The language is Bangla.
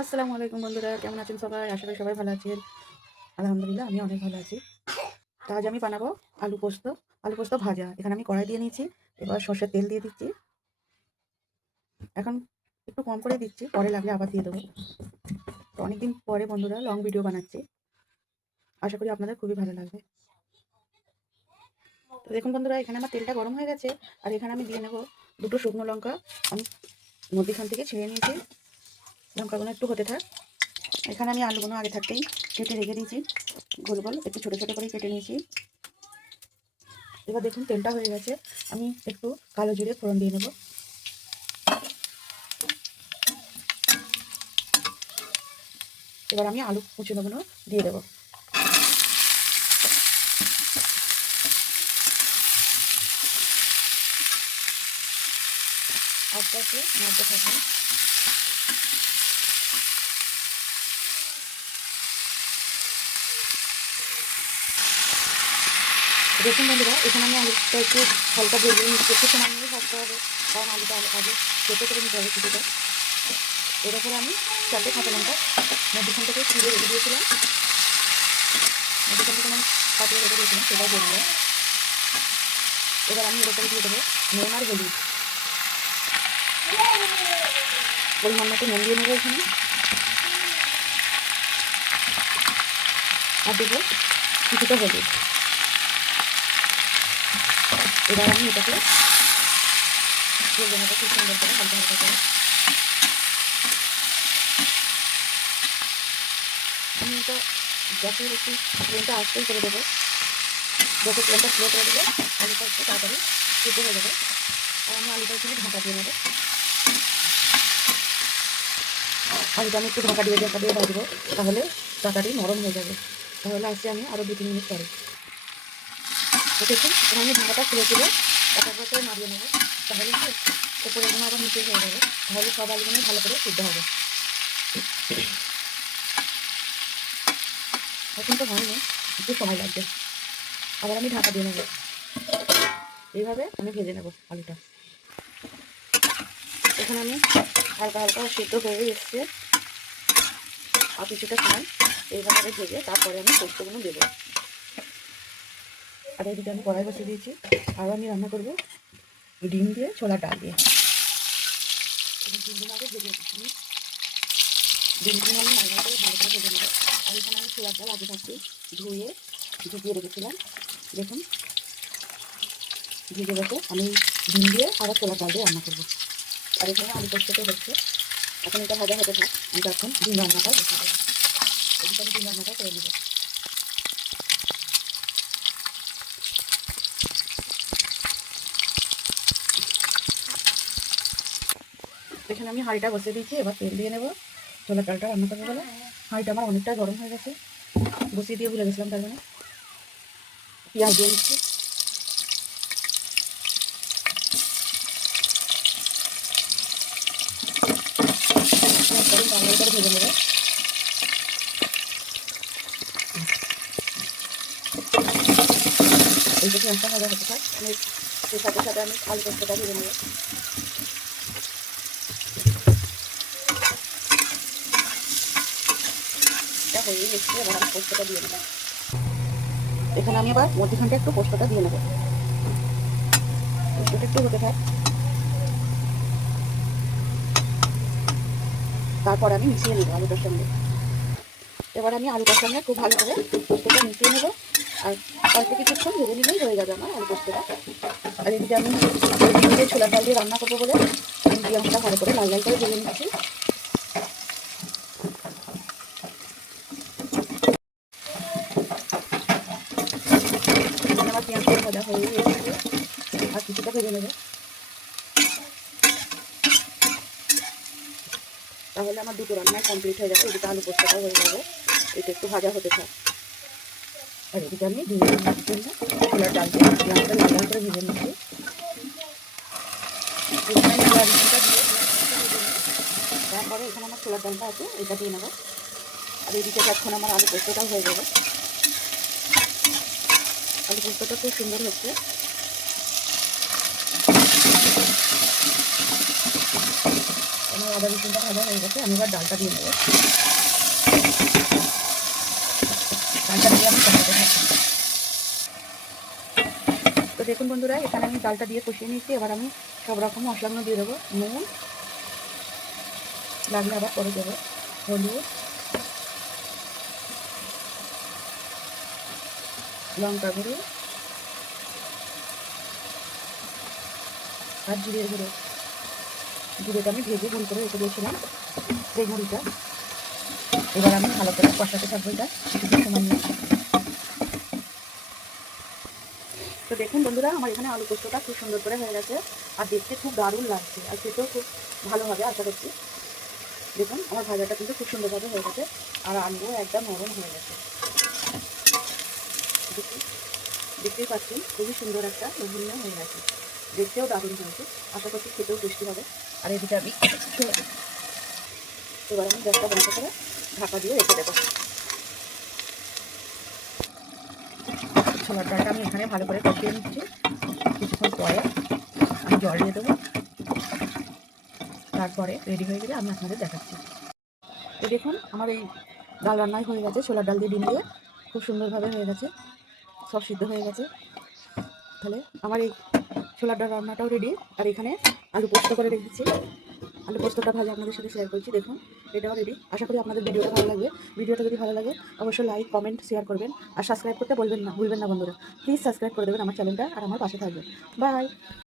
আসসালামু আলাইকুম বন্ধুরা, কেমন আছেন সবাই? আশা করি সবাই ভালো আছেন। আলহামদুলিল্লাহ আমি অনেক ভালো আছি। তো আজ আমি বানাবো আলু পোস্ত। আলু পোস্ত ভাজা। এখানে আমি কড়াই দিয়ে নিয়েছি। এবার সর্ষের তেল দিয়ে দিচ্ছি। এখন একটু কম করে দিচ্ছি, পরে লাগলে আবার দিয়ে দেবো। তো অনেকদিন পরে বন্ধুরা লং ভিডিও বানাচ্ছি। আশা করি আপনাদের খুবই ভালো লাগবে। তো দেখুন বন্ধুরা, এখানে আমার তেলটা গরম হয়ে গেছে। আর এখানে আমি দিয়ে নেব দুটো শুকনো লঙ্কা। আমি মধ্যিখান থেকে ছিঁড়ে নিয়েছি। লঙ্কাগুলো একটু হতে থাক। এখানে আমি আলুগুলো আগে থাকতেই কেটে রেখে দিয়েছি। গোল গোল একটু ছোটো ছোটো করে কেটে নিয়েছি। এবার দেখুন তেলটা হয়ে গেছে। আমি একটু কালো জিরে ফোড়ন দিয়ে নেব। এবার আমি আলু কুচনোগুলো দিয়ে দেবো। আস্তে আস্তে নাড়তে থাকবো। দেখুন বন্ধুরা, এখানে আমি আলুটা একটু হালকা ভেজে নিচ্ছি। একটু সময় নিয়ে ভাজতে হবে, কারণ আলুটা আগে কেটে করে নিতে হবে কিছুটা। এর উপরে আমি 4টে কাঁচা লঙ্কা মধ্যখান থেকে ছিঁড়ে রেখে দিয়েছিলাম। মধ্যখান থেকে আমি কাটিয়ে রেখে দিয়েছিলাম, সেটাও দিয়ে দিলাম। এবার আমি এর উপরে দিয়ে দেবো নুন আর হলুদ। পরিমাণ মতো নুন দিয়ে নেবো এখানে। আর দেবো কিছুটা হলুদ। এবার আমি এটাকে ভেজে নেবো খুব সুন্দর করে, হালকা হালকা করে। আমি এটা গ্যাসের একটু ফ্লেমটা আস্তেই করে দেবো। গ্যাসের ফ্লেমটা স্লো করে দেবো, আলুটা একটু তাড়াতাড়ি সিদ্ধ হয়ে যাবে। আর আমি আলুটা এখানে ঢাকা দিয়ে নেবো। আলুটা আমি একটু ঢাকা দিয়ে ভাজবো, তাহলে তাড়াতাড়ি নরম হয়ে যাবে। তাহলে আসছি আমি আরও 2-3 মিনিট পরে। তো দেখুন এখানে আমি ঢাকাটা খুলেছিল, একটা করে নাড়িয়ে নেবো। তাহলে কি উপরের গুলো আবার নিচে হয়ে যাবে, তাহলে সব আলুগুলো ভালো করে সিদ্ধ হবে। এখন তো হয়নি, একটু সময় লাগবে। আবার আমি ঢাকা দিয়ে নেবো। এইভাবে আমি ভেজে নেবো আলুটা। এখানে আমি হালকা হালকা সিদ্ধ হয়ে এসছে। আর কিছুটা সময় এইভাবে ভেজে তারপরে আমি পোস্তগুলো দেবো। আর এদিকে আমি কড়াই বসিয়ে দিয়েছি। আর আমি রান্না করবো ডিম দিয়ে ছোলার ডাল দিয়ে। ডিমগুলো আগে ভেজে দিচ্ছি। ডিমগুলো আমি মাঝে করে ভালো করে ভেজে নেবো। আর এখানে আমি ছোলার ডাল আগে থাকতে ধুয়ে ভিজিয়ে রেখেছিলাম। দেখুন ভিজে গেছে। আমি ডিম দিয়ে আবার ছোলার ডাল দিয়ে রান্না করবো। আর এখানে আলু পোস্তটা হচ্ছে। এখন এটা ভাজা হতে থাক, আমি তখন ডিম রান্নাটা বসে দেবো। এদিকে আমি ডিম রান্নাটা করে নেবো। এখানে আমি হাঁড়িটা বসিয়ে দিয়েছি। এবার তেল দিয়ে নেবো। ছোলার ডালটা রান্না করবো বলে হাঁড়িটা আমার অনেকটা গরম হয়ে গেছে। বসিয়ে দিয়ে ভুলে গেছিলাম, তার মানে পেঁয়াজ দিয়ে নিচ্ছি। লাল করে ভেজে নেবো। এই যে পেঁয়াজটা ভাজা হতে থাক, আমি সেই সাথে সাথে আমি আলু পোস্তটা ভেজে নেবো। এটা হয়ে গেছে, এবার আমি পোস্তটা দিয়ে নেবো। এখানে আমি আবার মধ্যখানটা একটু পোস্তটা দিয়ে নেবো। পোস্তটা একটু হতে থাক, তারপর আমি মিশিয়ে নেবো আলুটার সঙ্গে। এবার আমি আলুটার সঙ্গে খুব ভালো করে পোস্তটা মিশিয়ে নেবো। আর অল্প কিছুক্ষণ ভেজে নিলেই হয়ে যাবে আমার আলু পোস্তটা। আর এদিকে আমি ডিম দিয়ে ছোলার ডাল দিয়ে রান্না করবো বলে আমি পেঁয়াজটা ভালো করে লাল লাল করে ভেজে নিচ্ছি। আমার পেঁয়াজটা ভাজা হয়ে গেছে, আর কিছুটা ভেজে নেবো। তাহলে আমার দুটো রান্নায় কমপ্লিট হয়ে যাবে। এদিকে আলু পোস্তটাও হয়ে যাবে, এটা একটু ভাজা হতে থাক। আর এদিকে আমি ডিম রান্নার জন্য ছোলার ডাল দিয়ে পেঁয়াজটা লাল লাল করে ভেজে নিচ্ছি। এখানে আমি আবার ডিমটা দিয়ে তারপরে এখানে আমার ছোলার ডালটা আছে, এটা দিয়ে নেবো। আর এদিকে যখন আমার আলু পোস্তটাও হয়ে যাবে। আলু পোস্তটা খুব সুন্দর হচ্ছে। আমার আদা রসুনটা ভাজা হয়ে গেছে, আমি এবার ডালটা দিয়ে নেবো। ডালটা দিয়ে আমি কষাতে থাকি। তো দেখুন বন্ধুরা, এখানে আমি ডালটা দিয়ে কষিয়ে নিয়েছি। এবার আমি সব রকম মশলাগুলো দিয়ে দেবো। নুন, লাগলে আবার পরে দেবো, হলুদ, লঙ্কা গুঁড়ো আর জিরের গুঁড়ো। জিরেটা আমি ভেজে গুঁড়ো করে রেখে দিয়েছিলাম, সেই গুঁড়িটা। এবার আমি ভালো করে কষাতে থাকবো এটা কিছুটা সময় নিয়ে। তো দেখুন বন্ধুরা, আমার এখানে আলু পোস্তটা খুব সুন্দর করে হয়ে গেছে, আর দেখতে খুব দারুণ লাগছে, আর খেতেও খুব ভালো হবে আশা করছি। দেখুন আমার ভাজাটা কিন্তু খুব সুন্দরভাবে হয়ে গেছে, আর আলুও একদম নরম হয়ে গেছে। দেখুন, দেখতেই পাচ্ছেন খুবই সুন্দর একটা লোভনীয় হয়ে গেছে, দেখতেও দারুণ হয়েছে। আশা করছি খেতেও টেস্টি হবে। আর এদিকে আমি এবার আমি গ্যাসটা বন্ধ করে ঢাকা দিয়ে রেখে দেবো। ছোলার ডালটা আমি এখানে ভালো করে কষিয়ে নিচ্ছি। কিছুক্ষণ পরে আমি জল দিয়ে দেবো, তারপরে রেডি হয়ে গেলে আমি আপনাদের দেখাচ্ছি। তো দেখুন আমার এই ডাল রান্নাই হয়ে গেছে, ছোলার ডাল দিয়ে ডিম দিয়ে খুব সুন্দরভাবে হয়ে গেছে, সব সিদ্ধ হয়ে গেছে। তাহলে আমার এই ছোলার ডাল রান্নাটাও রেডি। আর এখানে আলু পোস্ত করে রেখেছি, আলু পোস্তটা ভালো আপনাদের সাথে শেয়ার করছি। দেখুন এটাও রেডি। আশা করি আপনাদের ভিডিওটা ভালো লাগবে। ভিডিওটা যদি ভালো লাগে অবশ্যই লাইক, কমেন্ট, শেয়ার করবেন, আর সাবস্ক্রাইব করতে ভুলবেন না বন্ধুরা। প্লিজ সাবস্ক্রাইব করে দেবেন আমার চ্যানেলটা, আর আমার পাশে থাকবেন। বাই।